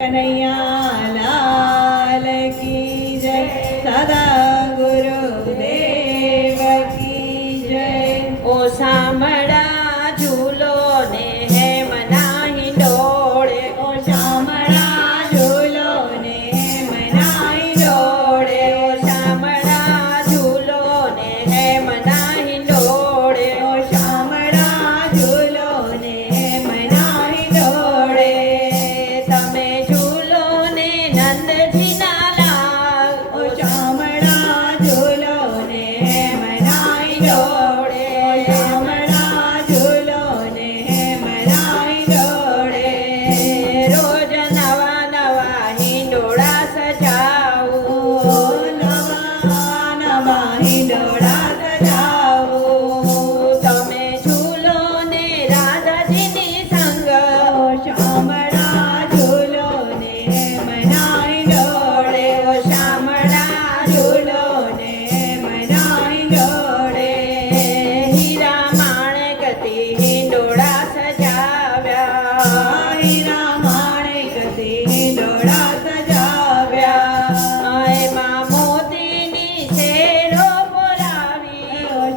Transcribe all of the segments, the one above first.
कन्हैया लाल की जय सदा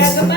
together.